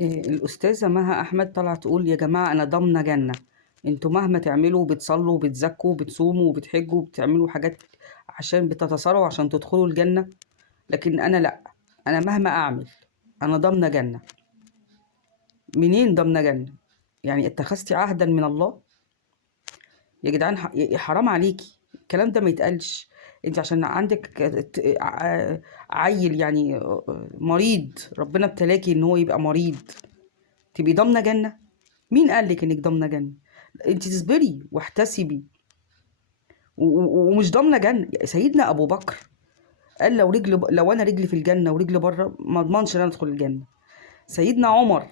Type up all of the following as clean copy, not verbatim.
الأستاذة مها أحمد طالعة تقول يا جماعة أنا ضامنة جنة. انتوا مهما تعملوا بتصلوا وبتزكوا وبتصوموا وبتحجوا وبتعملوا حاجات عشان بتتصارعوا عشان تدخلوا الجنة، لكن أنا لأ. أنا مهما أعمل أنا ضامنة جنة. منين ضامنة جنة؟ يعني اتخذتي عهدا من الله؟ يا جدعان حرام عليكي الكلام ده ما يتقالش. انت عشان عندك عيل يعني مريض، ربنا ابتلاكي ان هو يبقى مريض تبقي ضامنة جنة؟ مين قالك انك ضامنة جنة؟ انت تصبري واحتسبي ومش ضامنة جنة. سيدنا ابو بكر قال لو انا رجلي في الجنة ورجلي بره ما اضمنش ان انا ادخل الجنة. سيدنا عمر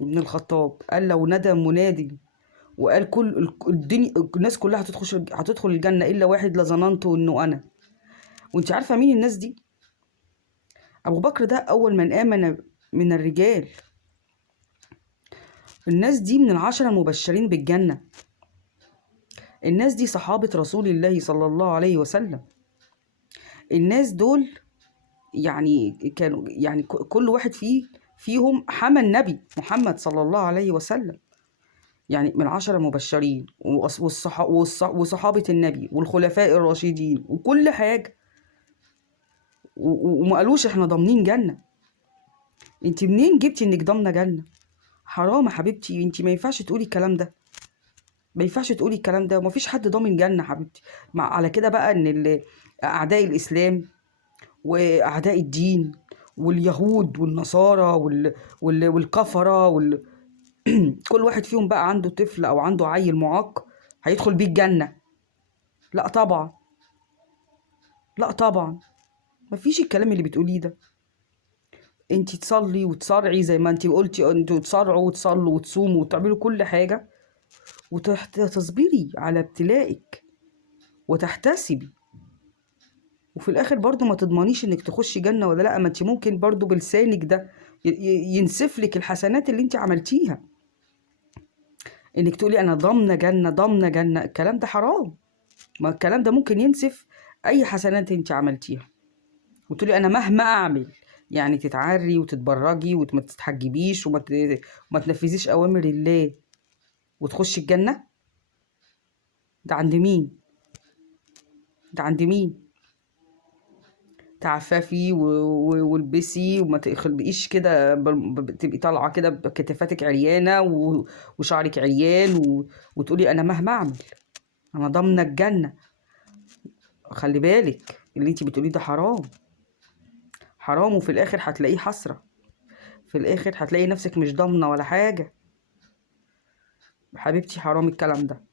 بن الخطاب قال لو نادى منادي وقال كل الدنيا الناس كلها هتدخل الجنة الا واحد لظننته انه انا. وانت عارفة مين الناس دي؟ ابو بكر ده اول من امن من الرجال. الناس دي من العشرة المبشرين بالجنة. الناس دي صحابة رسول الله صلى الله عليه وسلم. الناس دول يعني كانوا يعني كل واحد فيهم حمى النبي محمد صلى الله عليه وسلم. يعني من 10 مبشرين وصحابة النبي والخلفاء الراشدين وكل حاجة، وما قالوش احنا ضامنين جنة. انت منين جبتي انك ضامنة جنة؟ حرام يا حبيبتي، انت ما ينفعش تقولي الكلام ده. ما ينفعش تقولي الكلام ده، ومفيش حد ضامن جنة حبيبتي. على كده بقى ان اعداء الاسلام واعداء الدين واليهود والنصارى والكفرة كل واحد فيهم بقى عنده طفل او عنده عيل معاق هيدخل بيه الجنة. لا طبعا، لا طبعا، مفيش الكلام اللي بتقوليه ده. انتي تصلي وتصارعي زي ما انتي قلتي، انتوا تصارعوا وتصلوا وتصوموا وتعملوا كل حاجة وتصبري على ابتلائك وتحتسبي، وفي الاخر برضو ما تضمنيش انك تخشي جنة ولا لا. ما انت ممكن برضو بلسانك ده ينسف لك الحسنات اللي انت عملتيها. انك تقولي انا ضامنة جنة ضامنة جنة، الكلام ده حرام. ما الكلام ده ممكن ينسف اي حسنات انت عملتيها. وتقولي انا مهما اعمل، يعني تتعري وتتبرجي وما تتحجبيش وما تنفذيش اوامر الله وتخشي الجنة. ده عند مين؟ ده عند مين؟ تعففي والبسي وما تخلقيش كده تبقي طالعه كده بكتفاتك عريانه وشعرك عريان وتقولي انا مهما اعمل انا ضامنه الجنه. خلي بالك اللي انت بتقوليه ده حرام. حرام، وفي الاخر هتلاقيه حسره. في الاخر هتلاقي نفسك مش ضامنه ولا حاجه. حبيبتي حرام الكلام ده.